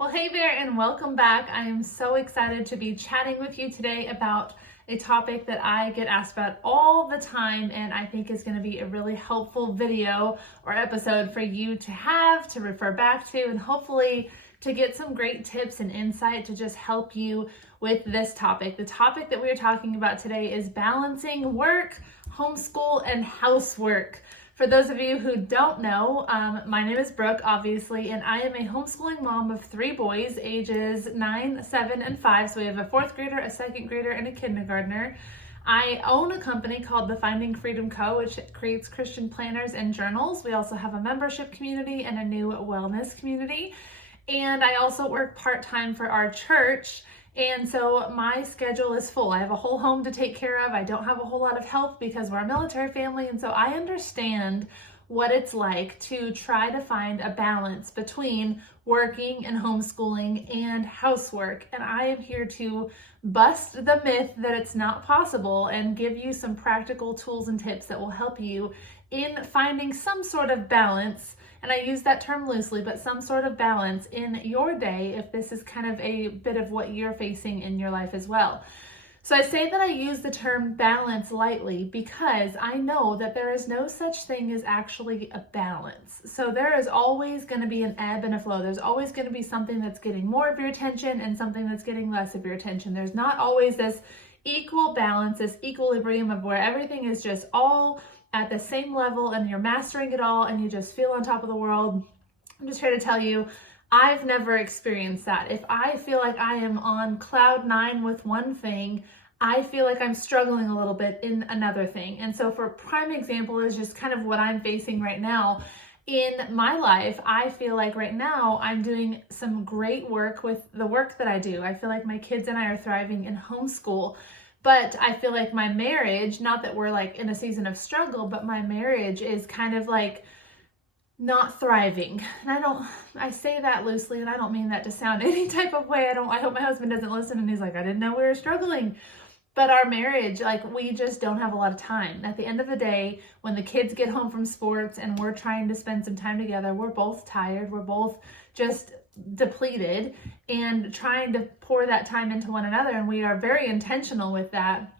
Well, hey there, and welcome back. I am so excited to be chatting with you today about a topic that I get asked about all the time, and I think is going to be a really helpful video or episode for you to have, to refer back to, and hopefully to get some great tips and insight to just help you with this topic. The topic that we are talking about today is balancing work, homeschool, and housework. For those of you who don't know, my name is Brooke, obviously, and I am a homeschooling mom of 3 boys, ages 9, 7, and 5. So we have a 4th grader, a 2nd grader, and a kindergartner. I own a company called the Finding Freedom Co., which creates Christian planners and journals. We also have a membership community and a new wellness community. And I also work part-time for our church. And so my schedule is full. I have a whole home to take care of. I don't have a whole lot of help because we're a military family. And so I understand what it's like to try to find a balance between working and homeschooling and housework. And I am here to bust the myth that it's not possible and give you some practical tools and tips that will help you in finding some sort of balance. And I use that term loosely, but some sort of balance in your day if this is kind of a bit of what you're facing in your life as well. So I say that I use the term balance lightly because I know that there is no such thing as actually a balance. So there is always going to be an ebb and a flow. There's always going to be something that's getting more of your attention and something that's getting less of your attention. There's not always this equal balance, this equilibrium of where everything is just all at the same level and you're mastering it all and you just feel on top of the world. I'm just here to tell you, I've never experienced that. If I feel like I am on cloud 9 with one thing, I feel like I'm struggling a little bit in another thing. And so for a prime example is just kind of what I'm facing right now in my life. I feel like right now I'm doing some great work with the work that I do. I feel like my kids and I are thriving in homeschool. But I feel like my marriage, not that we're like in a season of struggle, but my marriage is kind of like not thriving. And I say that loosely and I don't mean that to sound any type of way. I hope my husband doesn't listen and he's like, I didn't know we were struggling. But our marriage, like we just don't have a lot of time. At the end of the day, when the kids get home from sports and we're trying to spend some time together, we're both tired. We're both just depleted and trying to pour that time into one another, and we are very intentional with that,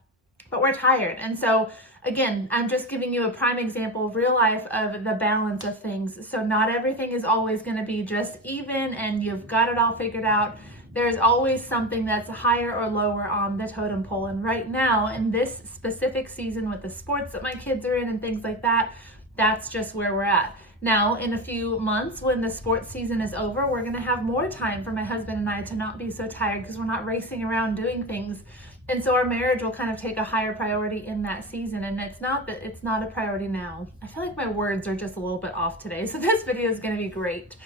but we're tired. And so again, I'm just giving you a prime example, real life, of the balance of things. So not everything is always going to be just even and you've got it all figured out. There's always something that's higher or lower on the totem pole. And right now in this specific season with the sports that my kids are in and things like that, that's just where we're at. Now, in a few months, when the sports season is over, we're going to have more time for my husband and I to not be so tired because we're not racing around doing things. And so our marriage will kind of take a higher priority in that season. And it's not that it's not a priority now. I feel like my words are just a little bit off today, so this video is going to be great.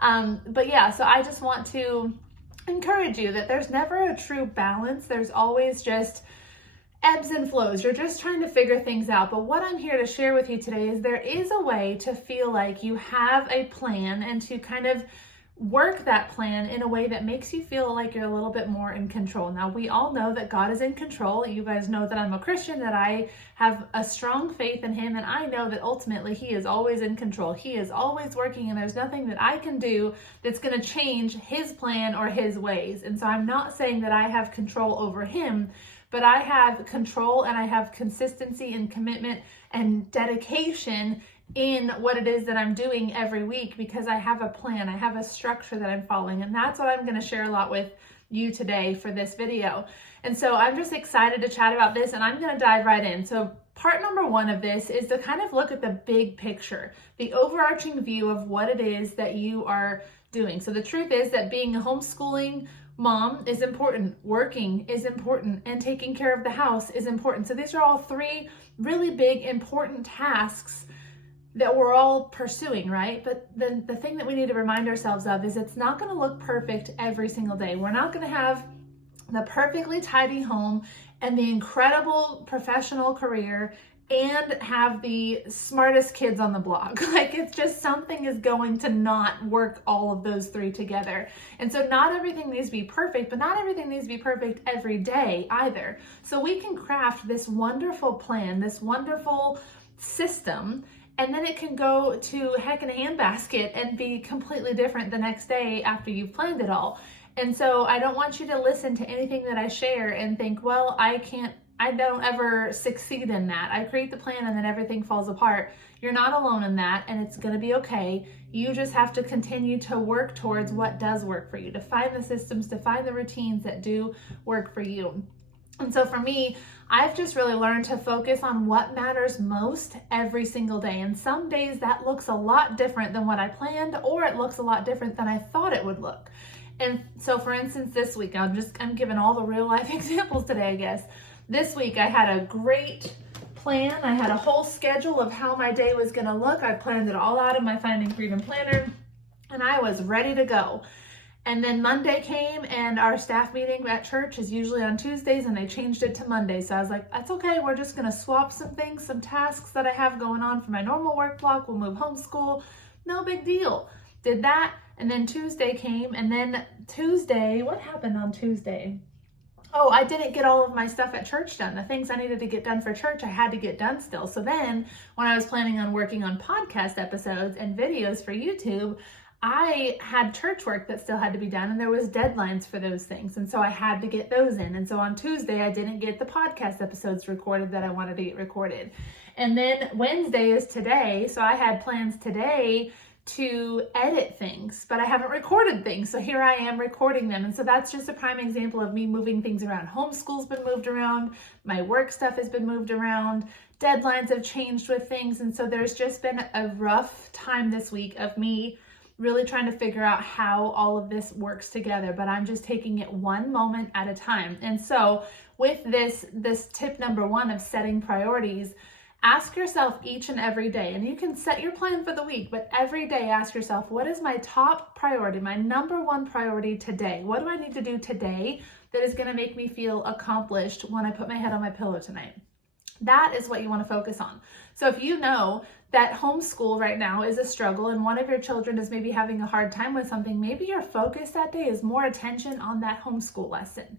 But yeah, so I just want to encourage you that there's never a true balance. There's always just ebbs and flows. You're just trying to figure things out. But what I'm here to share with you today is there is a way to feel like you have a plan and to kind of work that plan in a way that makes you feel like you're a little bit more in control. Now, we all know that God is in control. You guys know that I'm a Christian, that I have a strong faith in Him, and I know that ultimately He is always in control. He is always working, and there's nothing that I can do that's going to change His plan or His ways. And so I'm not saying that I have control over Him, but I have control and I have consistency and commitment and dedication in what it is that I'm doing every week because I have a plan, I have a structure that I'm following, and that's what I'm going to share a lot with you today for this video. And so I'm just excited to chat about this, and I'm going to dive right in. So part number 1 of this is to kind of look at the big picture, the overarching view of what it is that you are doing. So the truth is that being a homeschooling mom is important, working is important, and taking care of the house is important. So these are all 3 really big, important tasks that we're all pursuing, right? But the thing that we need to remind ourselves of is it's not going to look perfect every single day. We're not going to have the perfectly tidy home and the incredible professional career and have the smartest kids on the block. Like, it's just something is going to not work all of those 3 together. And so not everything needs to be perfect, but not everything needs to be perfect every day either. So we can craft this wonderful plan, this wonderful system, And then it can go to heck in a handbasket and be completely different the next day after you've planned it all. And so I don't want you to listen to anything that I share and think, well, I don't ever succeed in that. I create the plan and then everything falls apart. You're not alone in that, and it's going to be okay. You just have to continue to work towards what does work for you, to find the systems, to find the routines that do work for you. And so for me, I've just really learned to focus on what matters most every single day. And some days that looks a lot different than what I planned, or it looks a lot different than I thought it would look. And so for instance, this week, I'm giving all the real life examples today, I guess. This week I had a great plan. I had a whole schedule of how my day was gonna look. I planned it all out in my Finding Freedom planner, and I was ready to go. And then Monday came, and our staff meeting at church is usually on Tuesdays, and they changed it to Monday. So I was like, that's okay. We're just gonna swap some things, some tasks that I have going on for my normal work block. We'll move homeschool. No big deal. Did that. And then Tuesday came, and then Tuesday, what happened on Tuesday? Oh, I didn't get all of my stuff at church done. The things I needed to get done for church, I had to get done still. So then when I was planning on working on podcast episodes and videos for YouTube, I had church work that still had to be done, and there was deadlines for those things. And so I had to get those in. And so on Tuesday, I didn't get the podcast episodes recorded that I wanted to get recorded. And then Wednesday is today. So I had plans today to edit things, but I haven't recorded things. So here I am recording them. And so that's just a prime example of me moving things around. Homeschool's been moved around. My work stuff has been moved around. Deadlines have changed with things. And so there's just been a rough time this week of me really trying to figure out how all of this works together, but I'm just taking it one moment at a time. And so with this tip number 1 of setting priorities, ask yourself each and every day, and you can set your plan for the week, but every day ask yourself, what is my top priority, my number 1 priority today? What do I need to do today that is going to make me feel accomplished when I put my head on my pillow tonight? That is what you want to focus on. So if you know that homeschool right now is a struggle and one of your children is maybe having a hard time with something, maybe your focus that day is more attention on that homeschool lesson.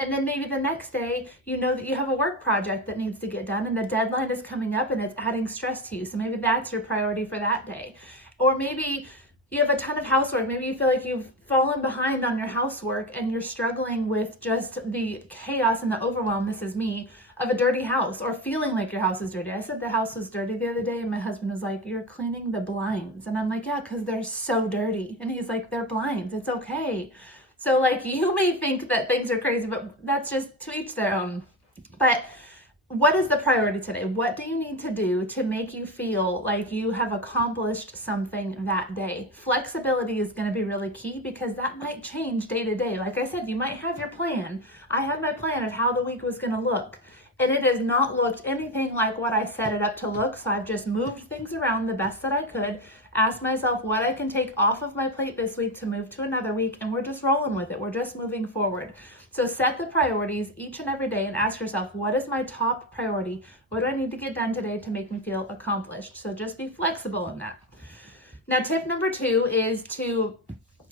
And then maybe the next day, you know that you have a work project that needs to get done and the deadline is coming up and it's adding stress to you. So maybe that's your priority for that day. Or maybe you have a ton of housework. Maybe you feel like you've fallen behind on your housework and you're struggling with just the chaos and the overwhelm, this is me, of a dirty house, or feeling like your house is dirty. I said the house was dirty the other day and my husband was like, you're cleaning the blinds. And I'm like, yeah, because they're so dirty. And he's like, they're blinds. It's okay. So like you may think that things are crazy, but that's just to each their own. But what is the priority today? What do you need to do to make you feel like you have accomplished something that day? Flexibility is going to be really key because that might change day to day. Like I said, you might have your plan. I had my plan of how the week was going to look, and it has not looked anything like what I set it up to look. So I've just moved things around the best that I could, asked myself what I can take off of my plate this week to move to another week, and we're just rolling with it. We're just moving forward. So set the priorities each and every day and ask yourself, what is my top priority? What do I need to get done today to make me feel accomplished? So just be flexible in that. Now, tip number 2 is to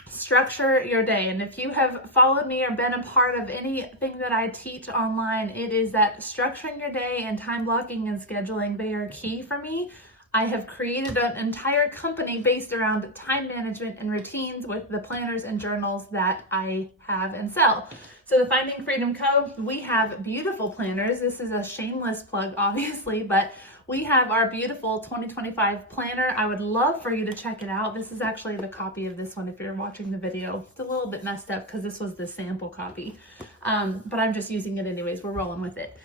structure your day. And if you have followed me or been a part of anything that I teach online, it is that structuring your day and time blocking and scheduling, they are key for me. I have created an entire company based around time management and routines with the planners and journals that I have and sell. So the Finding Freedom Co., we have beautiful planners. This is a shameless plug, obviously, but we have our beautiful 2025 planner. I would love for you to check it out. This is actually the copy of this one if you're watching the video. It's a little bit messed up because this was the sample copy, but I'm just using it anyways. We're rolling with it.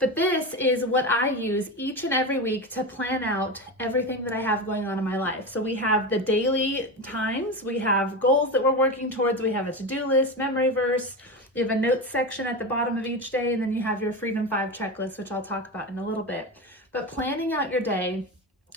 But this is what I use each and every week to plan out everything that I have going on in my life. So we have the daily times, we have goals that we're working towards, we have a to-do list, memory verse, you have a notes section at the bottom of each day, and then you have your Freedom 5 checklist, which I'll talk about in a little bit. But planning out your day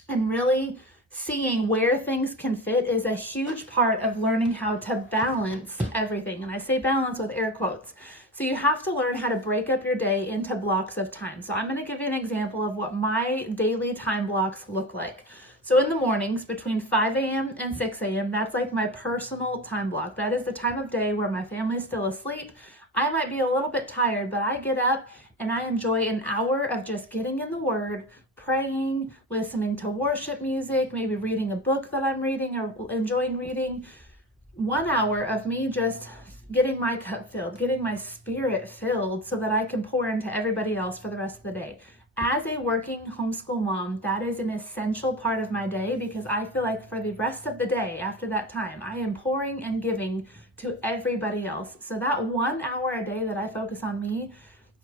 and really seeing where things can fit is a huge part of learning how to balance everything. And I say balance with air quotes. So you have to learn how to break up your day into blocks of time. So I'm going to give you an example of what my daily time blocks look like. So in the mornings between 5 a.m. and 6 a.m., that's like my personal time block. That is the time of day where my family's still asleep. I might be a little bit tired, but I get up and I enjoy an hour of just getting in the Word, praying, listening to worship music, maybe reading a book that I'm reading or enjoying reading. 1 hour of me just getting my cup filled, getting my spirit filled so that I can pour into everybody else for the rest of the day. As a working homeschool mom, that is an essential part of my day because I feel like for the rest of the day after that time, I am pouring and giving to everybody else. So that 1 hour a day that I focus on me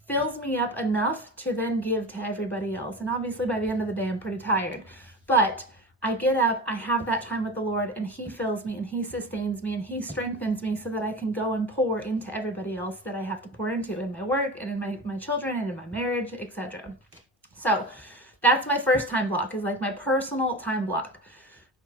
fills me up enough to then give to everybody else. And obviously by the end of the day, I'm pretty tired, but I get up, I have that time with the Lord, and He fills me and He sustains me and He strengthens me so that I can go and pour into everybody else that I have to pour into in my work and in my children and in my marriage, etc. So that's my first time block, is like my personal time block.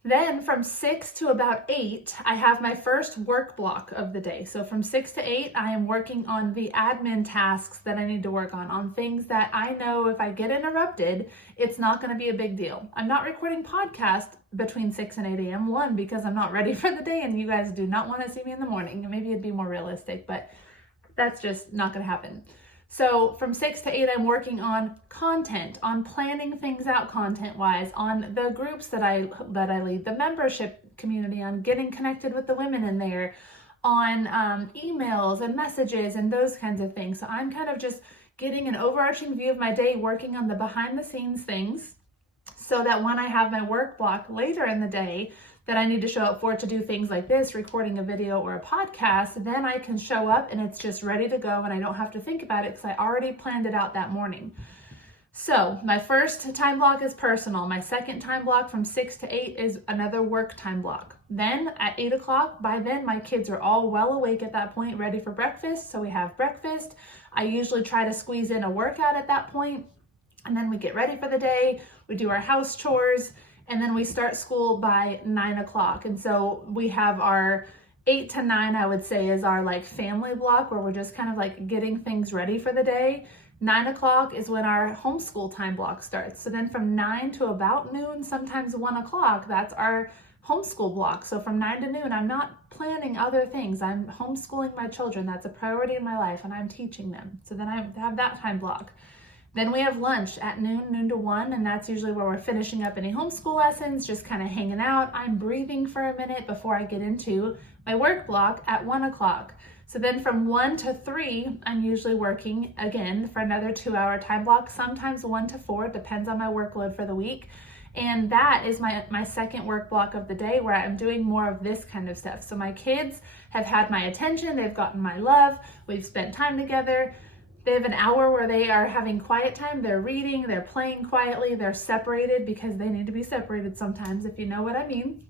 Then from 6 to about 8, I have my first work block of the day. So from 6 to 8, I am working on the admin tasks that I need to work on things that I know if I get interrupted, it's not going to be a big deal. I'm not recording podcasts between 6 and 8 a.m. One, because I'm not ready for the day and you guys do not want to see me in the morning. Maybe it'd be more realistic, but that's just not going to happen. So from 6 to 8, I'm working on content, on planning things out content-wise, on the groups that I lead, the membership community, on getting connected with the women in there, on emails and messages and those kinds of things. So I'm kind of just getting an overarching view of my day, working on the behind-the-scenes things so that when I have my work block later in the day, that I need to show up for to do things like this, recording a video or a podcast, then I can show up and it's just ready to go and I don't have to think about it because I already planned it out that morning. So my first time block is personal. My second time block from 6 to 8 is another work time block. Then at 8 o'clock, by then my kids are all well awake at that point, ready for breakfast. So we have breakfast. I usually try to squeeze in a workout at that point, and then we get ready for the day. We do our house chores. And then we start school by 9 o'clock. And so we have our 8 to 9, I would say, is our like family block where we're just kind of like getting things ready for the day. 9 o'clock is when our homeschool time block starts. So then from 9 to about noon, sometimes 1 o'clock, that's our homeschool block. So from 9 to noon, I'm not planning other things. I'm homeschooling my children. That's a priority in my life and I'm teaching them. So then I have that time block. Then we have lunch at noon to 1, and that's usually where we're finishing up any homeschool lessons, just kind of hanging out. I'm breathing for a minute before I get into my work block at 1 o'clock. So then from 1 to 3, I'm usually working again for another 2-hour time block, sometimes 1 to 4, depends on my workload for the week. And that is my second work block of the day where I'm doing more of this kind of stuff. So my kids have had my attention, they've gotten my love, we've spent time together. They have an hour where they are having quiet time. They're reading, they're playing quietly, they're separated because they need to be separated sometimes, if you know what I mean.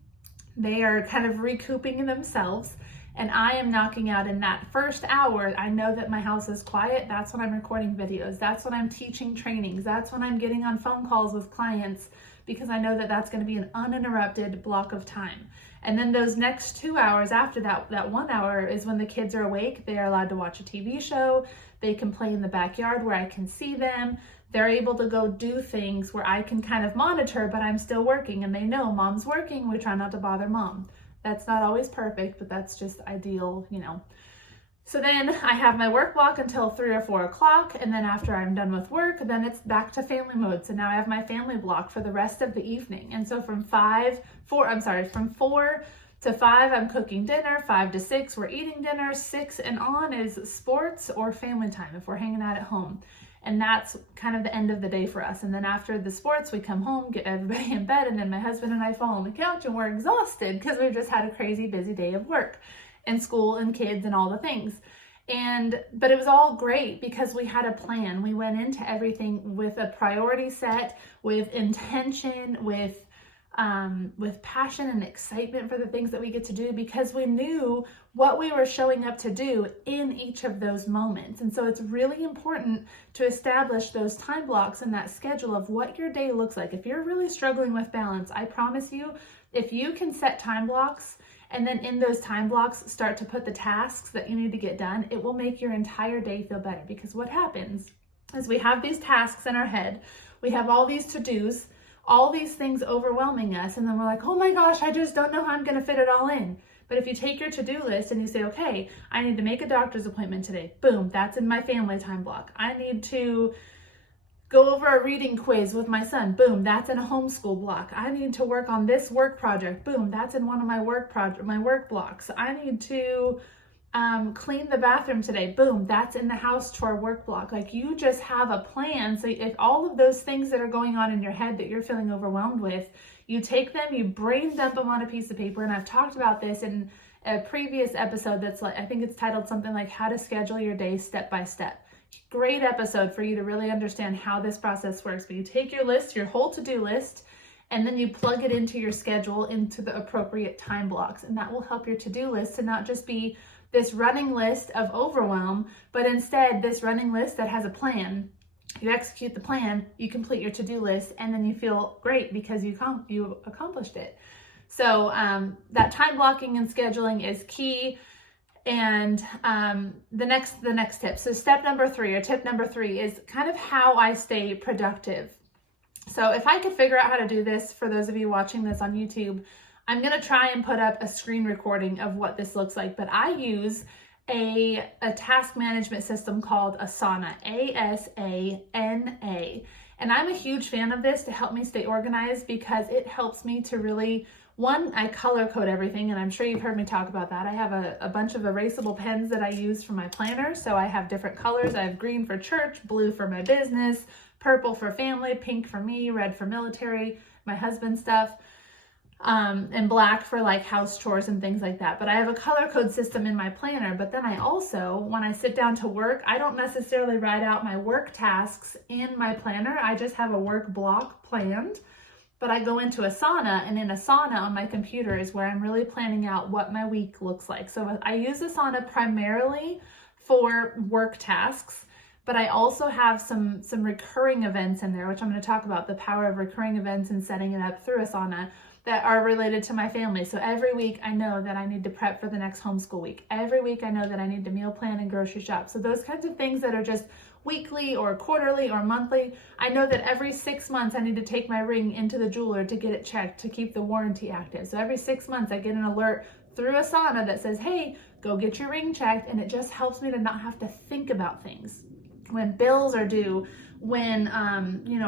They are kind of recouping themselves, and I am knocking out in that first hour. I know that my house is quiet. That's when I'm recording videos. That's when I'm teaching trainings. That's when I'm getting on phone calls with clients, because I know that that's going to be an uninterrupted block of time. And then those next 2 hours after that 1 hour is when the kids are awake. They are allowed to watch a TV show. They can play in the backyard where I can see them. They're able to go do things where I can kind of monitor, but I'm still working and they know mom's working. We try not to bother mom. That's not always perfect, but that's just ideal, you know. So then I have my work block until 3 or 4 o'clock, and then after I'm done with work, then it's back to family mode. So now I have my family block for the rest of the evening. And so from 4 to 5, I'm cooking dinner. 5 to 6, we're eating dinner. 6 and on is sports or family time if we're hanging out at home. And that's kind of the end of the day for us. And then after the sports, we come home, get everybody in bed, and then my husband and I fall on the couch and we're exhausted because we've just had a crazy busy day of work and school and kids and all the things. But it was all great because we had a plan. We went into everything with a priority set, with intention, with passion and excitement for the things that we get to do, because we knew what we were showing up to do in each of those moments. And so it's really important to establish those time blocks and that schedule of what your day looks like. If you're really struggling with balance, I promise you, if you can set time blocks and then in those time blocks start to put the tasks that you need to get done, it will make your entire day feel better. Because what happens is we have these tasks in our head, we have all these to-dos, all these things overwhelming us, and then we're like, oh my gosh, I just don't know how I'm going to fit it all in. But if you take your to-do list and you say, okay, I need to make a doctor's appointment today, boom, that's in my family time block. I need to go over a reading quiz with my son. Boom, that's in a homeschool block. I need to work on this work project. Boom, that's in one of my work blocks. I need to clean the bathroom today. Boom, that's in the house chore work block. Like, you just have a plan. So if all of those things that are going on in your head that you're feeling overwhelmed with, you take them, you brain dump them on a piece of paper. And I've talked about this in a previous episode that's like, I think it's titled something like How to Schedule Your Day Step by Step. Great episode for you to really understand how this process works. But you take your list, your whole to-do list, and then you plug it into your schedule, into the appropriate time blocks. And that will help your to-do list to not just be this running list of overwhelm, but instead this running list that has a plan. You execute the plan, you complete your to-do list, and then you feel great because you accomplished it. So that time blocking and scheduling is key. And the next tip. So step number 3, or tip number 3, is kind of how I stay productive. So if I could figure out how to do this, for those of you watching this on YouTube, I'm going to try and put up a screen recording of what this looks like. But I use a task management system called Asana, Asana. And I'm a huge fan of this to help me stay organized, because it helps me to really, one, I color code everything, and I'm sure you've heard me talk about that. I have a bunch of erasable pens that I use for my planner, so I have different colors. I have green for church, blue for my business, purple for family, pink for me, red for military, my husband's stuff, and black for like house chores and things like that. But I have a color code system in my planner. But then I also, when I sit down to work, I don't necessarily write out my work tasks in my planner. I just have a work block planned. But I go into Asana, and in Asana on my computer is where I'm really planning out what my week looks like. So I use Asana primarily for work tasks, but I also have some recurring events in there, which I'm going to talk about, the power of recurring events and setting it up through Asana, that are related to my family. So every week I know that I need to prep for the next homeschool week. Every week I know that I need to meal plan and grocery shop. So those kinds of things that are just weekly or quarterly or monthly. I know that every 6 months I need to take my ring into the jeweler to get it checked to keep the warranty active. So every 6 months I get an alert through Asana that says, hey, go get your ring checked. And it just helps me to not have to think about things. When bills are due, when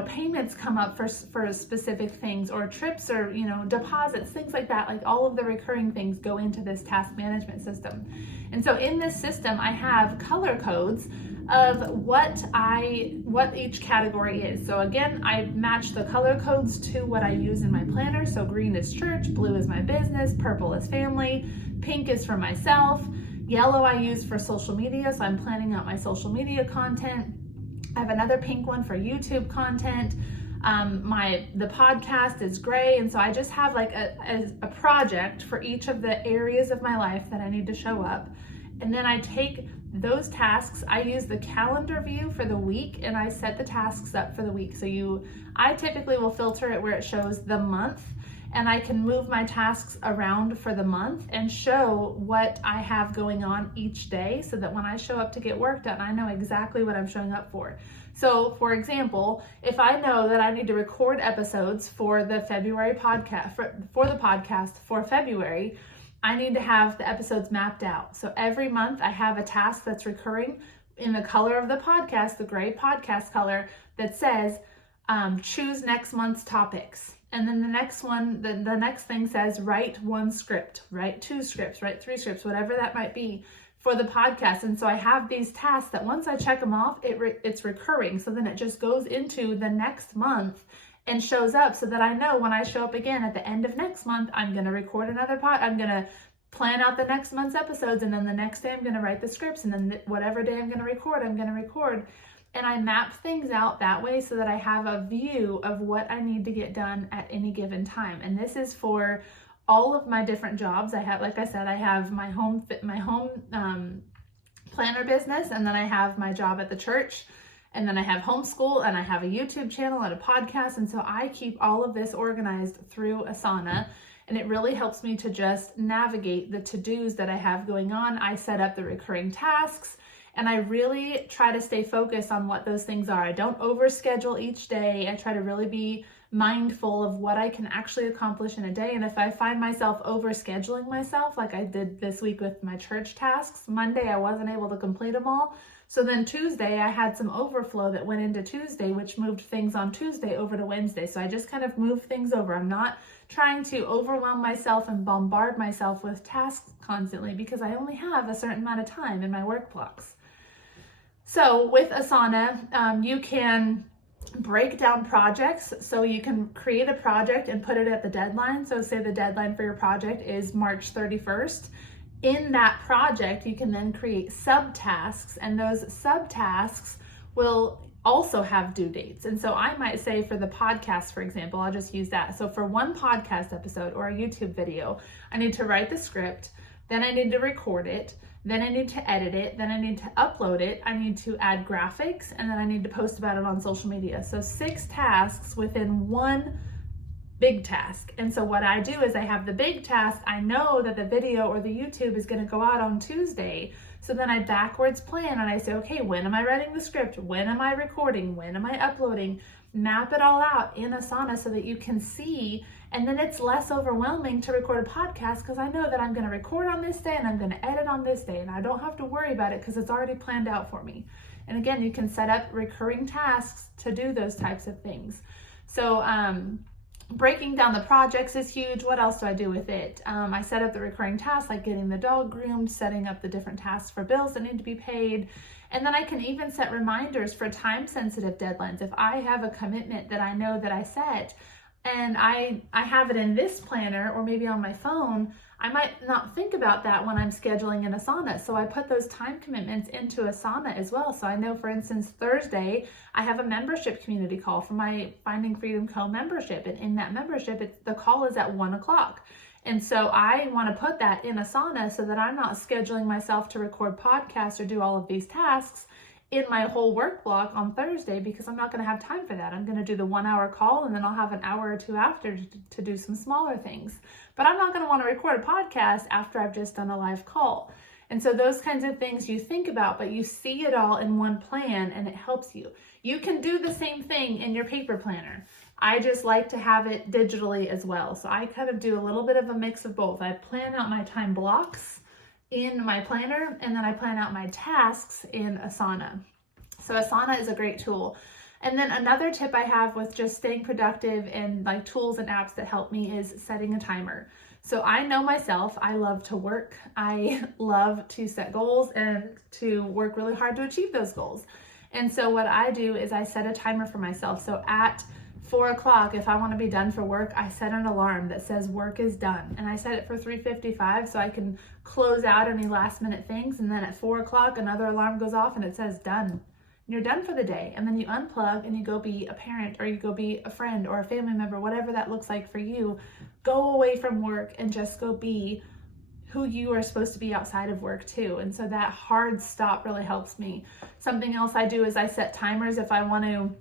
payments come up for specific things, or trips, or deposits, things like that. Like, all of the recurring things go into this task management system. And so in this system I have color codes of what each category is. So again, I match the color codes to what I use in my planner. So green is church, blue is my business, purple is family, pink is for myself, yellow I use for social media, so I'm planning out my social media content. I have another pink one for YouTube content. The podcast is gray, and so I just have like a project for each of the areas of my life that I need to show up. And then I take those tasks, I use the calendar view for the week, and I set the tasks up for the week. So I typically will filter it where it shows the month, and I can move my tasks around for the month and show what I have going on each day, so that when I show up to get work done, I know exactly what I'm showing up for. So for example, if I know that I need to record episodes for the February podcast, for the podcast for February, I need to have the episodes mapped out. So every month I have a task that's recurring in the color of the podcast, the gray podcast color, that says, choose next month's topics. And then the next one, the next thing says, write 1 script, write 2 scripts, write 3 scripts, whatever that might be for the podcast. And so I have these tasks that once I check them off, it's recurring. So then it just goes into the next month and shows up, so that I know when I show up again at the end of next month, I'm going to record another I'm going to plan out the next month's episodes. And then the next day I'm going to write the scripts. And then whatever day I'm going to record, I'm going to record. And I map things out that way so that I have a view of what I need to get done at any given time. And this is for all of my different jobs. I have, like I said, I have my home planner business, and then I have my job at the church, and then I have homeschool, and I have a YouTube channel and a podcast. And so I keep all of this organized through Asana, and it really helps me to just navigate the to-dos that I have going on. I set up the recurring tasks, and I really try to stay focused on what those things are. I don't overschedule each day. I try to really be mindful of what I can actually accomplish in a day. And if I find myself overscheduling myself, like I did this week with my church tasks, Monday I wasn't able to complete them all. So then Tuesday I had some overflow that went into Tuesday, which moved things on Tuesday over to Wednesday. So I just kind of moved things over. I'm not trying to overwhelm myself and bombard myself with tasks constantly because I only have a certain amount of time in my work blocks. So with Asana, you can break down projects. So you can create a project and put it at the deadline. So say the deadline for your project is March 31st. In that project, you can then create subtasks, and those subtasks will also have due dates. And so I might say for the podcast, for example, I'll just use that. So for one podcast episode or a YouTube video, I need to write the script, then I need to record it, then I need to edit it, then I need to upload it, I need to add graphics, and then I need to post about it on social media. So 6 tasks within one big task. And so what I do is I have the big task. I know that the video or the YouTube is going to go out on Tuesday. So then I backwards plan and I say, okay, when am I writing the script? When am I recording? When am I uploading? Map it all out in Asana so that you can see, and then it's less overwhelming to record a podcast because I know that I'm going to record on this day and I'm going to edit on this day, and I don't have to worry about it because it's already planned out for me. And again, you can set up recurring tasks to do those types of things. So breaking down the projects is huge. What else do I do with it? I set up the recurring tasks like getting the dog groomed, setting up the different tasks for bills that need to be paid. And then I can even set reminders for time-sensitive deadlines. If I have a commitment that I know that I set and I have it in this planner or maybe on my phone, I might not think about that when I'm scheduling in Asana. So I put those time commitments into Asana as well. So I know, for instance, Thursday, I have a membership community call for my Finding Freedom Co membership. And in that membership, the call is at 1 o'clock. And so I want to put that in Asana so that I'm not scheduling myself to record podcasts or do all of these tasks in my whole work block on Thursday, because I'm not going to have time for that. I'm going to do the 1 hour call and then I'll have an hour or two after to do some smaller things. But I'm not going to want to record a podcast after I've just done a live call. And so those kinds of things you think about, but you see it all in one plan and it helps you. You can do the same thing in your paper planner. I just like to have it digitally as well. So I kind of do a little bit of a mix of both. I plan out my time blocks in my planner, and then I plan out my tasks in Asana. So Asana is a great tool. And then another tip I have with just staying productive and like tools and apps that help me is setting a timer. So I know myself, I love to work. I love to set goals and to work really hard to achieve those goals. And so what I do is I set a timer for myself. So at 4 o'clock, if I want to be done for work, I set an alarm that says work is done. And I set it for 3:55 so I can close out any last minute things. And then at 4 o'clock, another alarm goes off and it says done. And you're done for the day. And then you unplug and you go be a parent, or you go be a friend or a family member, whatever that looks like for you. Go away from work and just go be who you are supposed to be outside of work too. And so that hard stop really helps me. Something else I do is I set timers if I want to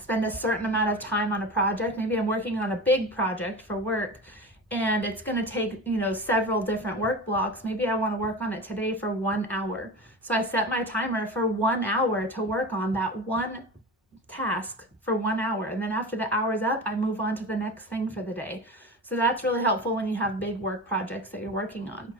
spend a certain amount of time on a project. Maybe I'm working on a big project for work and it's going to take, several different work blocks. Maybe I want to work on it today for 1 hour. So I set my timer for 1 hour to work on that one task for 1 hour. And then after the hour's up, I move on to the next thing for the day. So that's really helpful when you have big work projects that you're working on.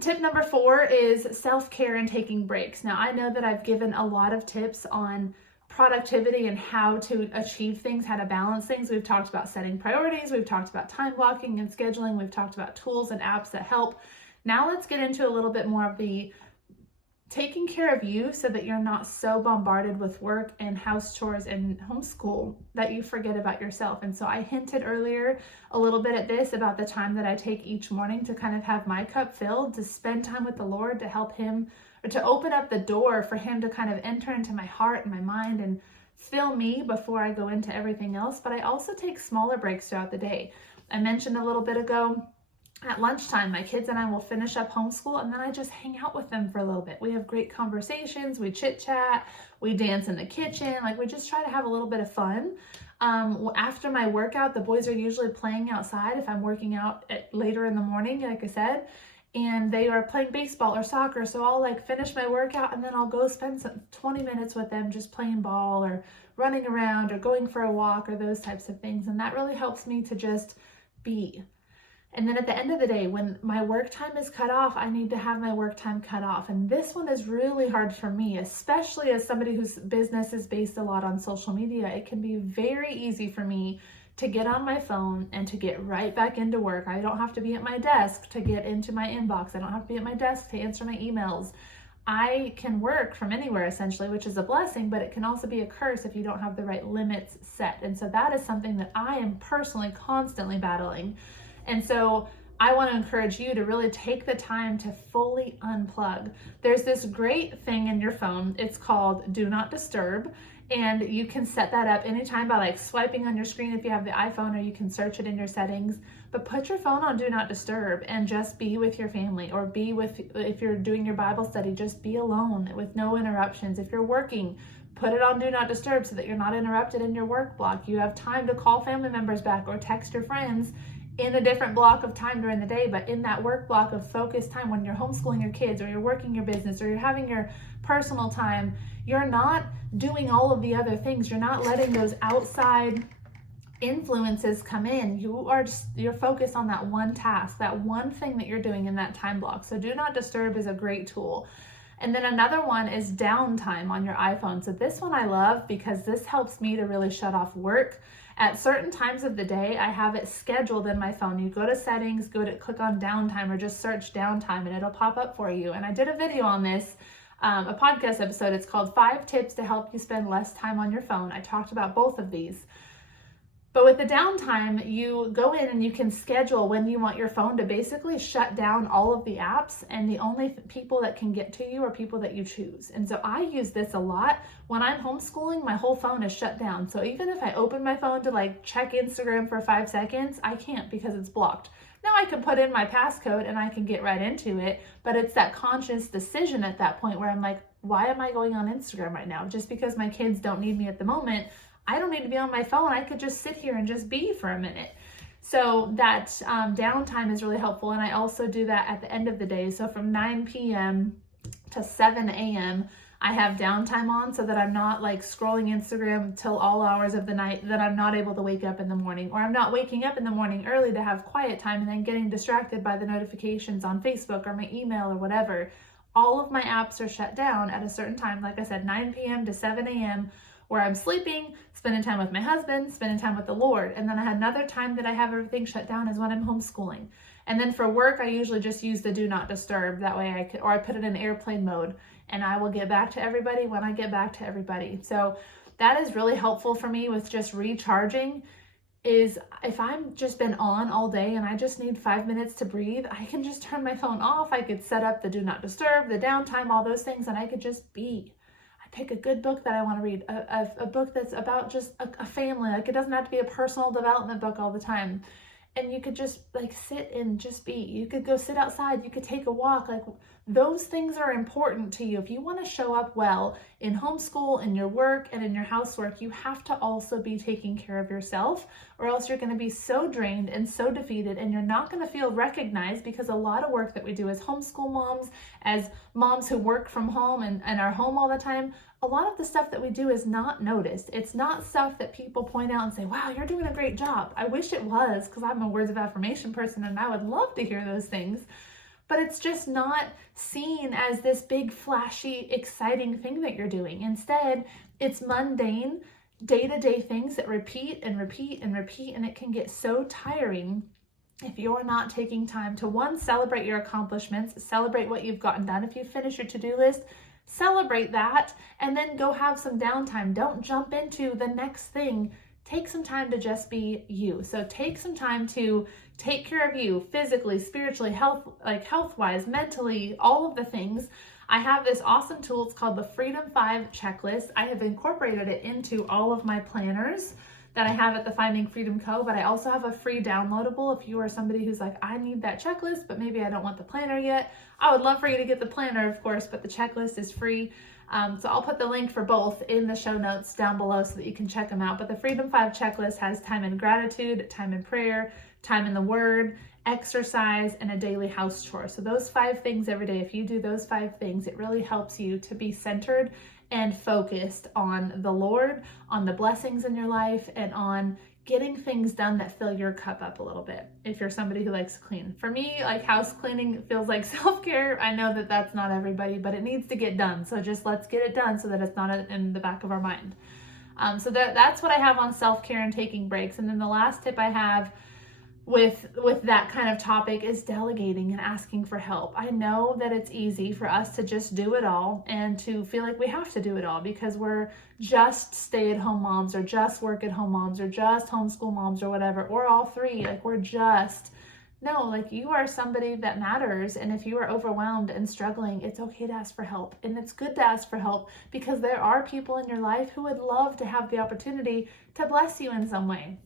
Tip number 4 is self-care and taking breaks. Now I know that I've given a lot of tips on productivity and how to achieve things, how to balance things. We've talked about setting priorities. We've talked about time blocking and scheduling. We've talked about tools and apps that help. Now let's get into a little bit more of the taking care of you so that you're not so bombarded with work and house chores and homeschool that you forget about yourself. And so I hinted earlier a little bit at this about the time that I take each morning to kind of have my cup filled, to spend time with the Lord, to help him, or to open up the door for him to kind of enter into my heart and my mind and fill me before I go into everything else. But I also take smaller breaks throughout the day. I mentioned a little bit ago, at lunchtime, my kids and I will finish up homeschool and then I just hang out with them for a little bit. We have great conversations, we chit chat, we dance in the kitchen, we just try to have a little bit of fun. After my workout, the boys are usually playing outside if I'm working out later in the morning, like I said. and they are playing baseball or soccer. So I'll like finish my workout and then I'll go spend 20 minutes with them just playing ball or running around or going for a walk or those types of things. And that really helps me to just be. And then at the end of the day, when my work time is cut off, I need to have my work time cut off. And this one is really hard for me, especially as somebody whose business is based a lot on social media. It can be very easy for me to get on my phone and to get right back into work. I don't have to be at my desk to get into my inbox. I don't have to be at my desk to answer my emails. I can work from anywhere essentially, which is a blessing, but it can also be a curse if you don't have the right limits set. And so that is something that I am personally constantly battling. And so I want to encourage you to really take the time to fully unplug. There's this great thing in your phone. It's called Do Not Disturb. And you can set that up anytime by like swiping on your screen if you have the iPhone, or you can search it in your settings. But put your phone on Do Not Disturb and just be with your family, or be with, if you're doing your Bible study, just be alone with no interruptions. If you're working, put it on Do Not Disturb so that you're not interrupted in your work block. You have time to call family members back or text your friends in a different block of time during the day, but in that work block of focused time when you're homeschooling your kids or you're working your business or you're having your personal time, you're not doing all of the other things. You're not letting those outside influences come in. You're focused on that one task, that one thing that you're doing in that time block. So Do Not Disturb is a great tool. And then another one is downtime on your iPhone. So this one I love because this helps me to really shut off work. At certain times of the day, I have it scheduled in my phone. You go to settings, click on downtime, or just search downtime and it'll pop up for you. And I did a video on this, a podcast episode. It's called 5 Tips to Help You Spend Less Time on Your Phone. I talked about both of these. But with the downtime, you go in and you can schedule when you want your phone to basically shut down all of the apps, and the only people that can get to you are people that you choose. And so I use this a lot. When I'm homeschooling, my whole phone is shut down. So even if I open my phone to like check Instagram for 5 seconds, I can't because it's blocked. Now I can put in my passcode and I can get right into it, but it's that conscious decision at that point where I'm like, why am I going on Instagram right now? Just because my kids don't need me at the moment, I don't need to be on my phone. I could just sit here and just be for a minute. So that downtime is really helpful. And I also do that at the end of the day. So from 9 p.m. to 7 a.m., I have downtime on so that I'm not like scrolling Instagram till all hours of the night, that I'm not able to wake up in the morning, or I'm not waking up in the morning early to have quiet time and then getting distracted by the notifications on Facebook or my email or whatever. All of my apps are shut down at a certain time. Like I said, 9 p.m. to 7 a.m. where I'm sleeping, spending time with my husband, spending time with the Lord. And then I had another time that I have everything shut down is when I'm homeschooling. And then for work, I usually just use the Do Not Disturb. That way I put it in airplane mode, and I will get back to everybody when I get back to everybody. So that is really helpful for me with just recharging. Is if I'm just been on all day and I just need 5 minutes to breathe, I can just turn my phone off. I could set up the Do Not Disturb, the downtime, all those things, and I could just be. Pick a good book that I want to read, a book that's about just a family. Like, it doesn't have to be a personal development book all the time. And you could just like sit and just be. You could go sit outside. You could take a walk. Like, those things are important to you. If you want to show up well in homeschool, in your work, and in your housework, you have to also be taking care of yourself, or else you're going to be so drained and so defeated, and you're not going to feel recognized, because a lot of work that we do as homeschool moms, as moms who work from home and are home all the time, a lot of the stuff that we do is not noticed. It's not stuff that people point out and say, wow, you're doing a great job. I wish it was, because I'm a words of affirmation person and I would love to hear those things. But it's just not seen as this big, flashy, exciting thing that you're doing. Instead, it's mundane, day-to-day things that repeat and repeat and repeat, and it can get so tiring if you're not taking time to, one, celebrate your accomplishments, celebrate what you've gotten done. If you finish your to-do list, celebrate that, and then go have some downtime. Don't jump into the next thing. Take some time to just be you. So take some time to take care of you physically, spiritually, health-wise, mentally, all of the things. I have this awesome tool. It's called the Freedom 5 Checklist. I have incorporated it into all of my planners that I have at the Finding Freedom Co. But I also have a free downloadable if you are somebody who's like, I need that checklist, but maybe I don't want the planner yet. I would love for you to get the planner, of course, but the checklist is free. So I'll put the link for both in the show notes down below so that you can check them out. But the Freedom 5 Checklist has time in gratitude, time in prayer, time in the Word, exercise, and a daily house chore. So those 5 things every day, if you do those 5 things, it really helps you to be centered and focused on the Lord, on the blessings in your life, and on getting things done that fill your cup up a little bit. If you're somebody who likes to clean. For me, like house cleaning feels like self-care. I know that that's not everybody, but it needs to get done. So just let's get it done so that it's not in the back of our mind. So that's what I have on self-care and taking breaks. And then the last tip I have with that kind of topic is delegating and asking for help. I know that it's easy for us to just do it all and to feel like we have to do it all because we're just stay-at-home moms or just work-at-home moms or just homeschool moms or whatever, or all 3. Like no, like you are somebody that matters. And if you are overwhelmed and struggling, it's okay to ask for help. And it's good to ask for help because there are people in your life who would love to have the opportunity to bless you in some way.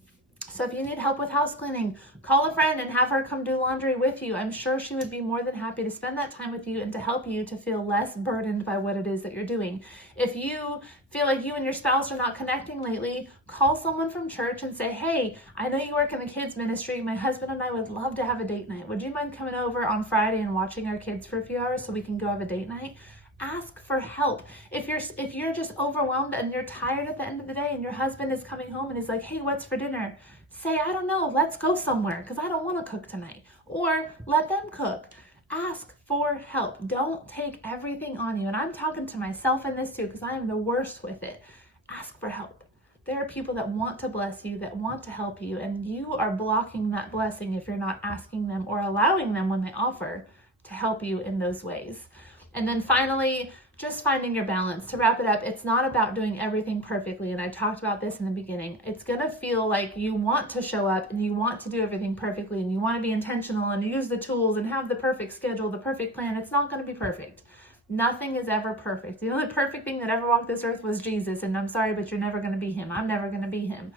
So if you need help with house cleaning, call a friend and have her come do laundry with you. I'm sure she would be more than happy to spend that time with you and to help you to feel less burdened by what it is that you're doing. If you feel like you and your spouse are not connecting lately, call someone from church and say, hey, I know you work in the kids ministry. My husband and I would love to have a date night. Would you mind coming over on Friday and watching our kids for a few hours so we can go have a date night? Ask for help. If you're just overwhelmed and you're tired at the end of the day and your husband is coming home and he's like, hey, what's for dinner? Say, I don't know, let's go somewhere because I don't want to cook tonight. Or let them cook. Ask for help. Don't take everything on you. And I'm talking to myself in this too because I am the worst with it. Ask for help. There are people that want to bless you, that want to help you, and you are blocking that blessing if you're not asking them or allowing them when they offer to help you in those ways. And then finally, just finding your balance. To wrap it up, it's not about doing everything perfectly. And I talked about this in the beginning. It's going to feel like you want to show up and you want to do everything perfectly and you want to be intentional and use the tools and have the perfect schedule, the perfect plan. It's not going to be perfect. Nothing is ever perfect. The only perfect thing that ever walked this earth was Jesus. And I'm sorry, but you're never going to be him. I'm never going to be him.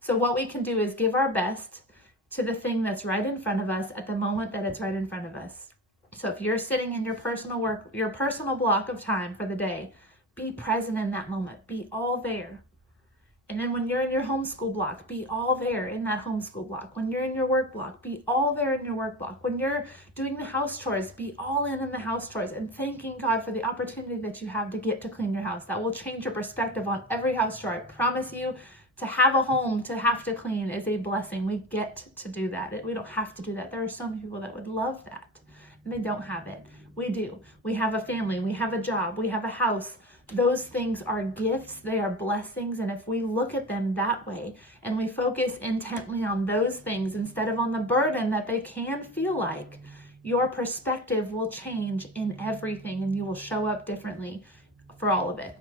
So what we can do is give our best to the thing that's right in front of us at the moment that it's right in front of us. So if you're sitting in your personal block of time for the day, be present in that moment. Be all there. And then when you're in your homeschool block, be all there in that homeschool block. When you're in your work block, be all there in your work block. When you're doing the house chores, be all in the house chores and thanking God for the opportunity that you have to get to clean your house. That will change your perspective on every house chore. I promise you, to have a home to have to clean is a blessing. We get to do that. We don't have to do that. There are so many people that would love that. And they don't have it. We do. We have a family, we have a job, we have a house. Those things are gifts, they are blessings. And if we look at them that way and we focus intently on those things instead of on the burden that they can feel like, your perspective will change in everything and you will show up differently for all of it.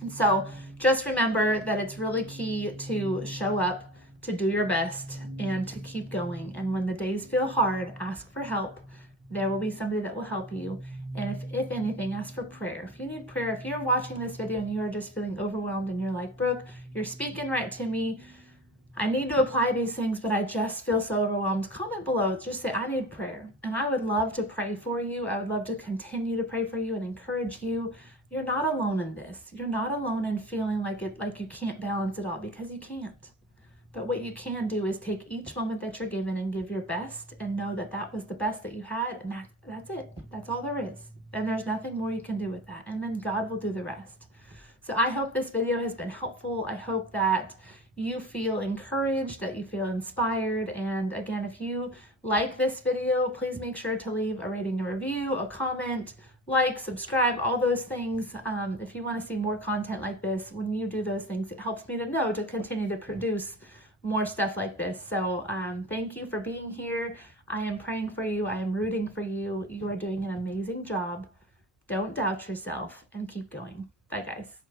And so just remember that it's really key to show up, to do your best, and to keep going. And when the days feel hard, ask for help. There will be somebody that will help you. And if anything, ask for prayer. If you need prayer, if you're watching this video and you are just feeling overwhelmed and you're like, Brooke, you're speaking right to me. I need to apply these things, but I just feel so overwhelmed. Comment below. Just say, I need prayer. And I would love to pray for you. I would love to continue to pray for you and encourage you. You're not alone in this. You're not alone in feeling like you can't balance it all, because you can't. But what you can do is take each moment that you're given and give your best and know that that was the best that you had, and that's it. That's all there is. And there's nothing more you can do with that. And then God will do the rest. So I hope this video has been helpful. I hope that you feel encouraged, that you feel inspired. And again, if you like this video, please make sure to leave a rating, a review, a comment, like, subscribe, all those things. If you want to see more content like this, when you do those things, it helps me to know to continue to produce more stuff like this. So thank you for being here. I am praying for you. I am rooting for you. You are doing an amazing job. Don't doubt yourself and keep going. Bye, guys.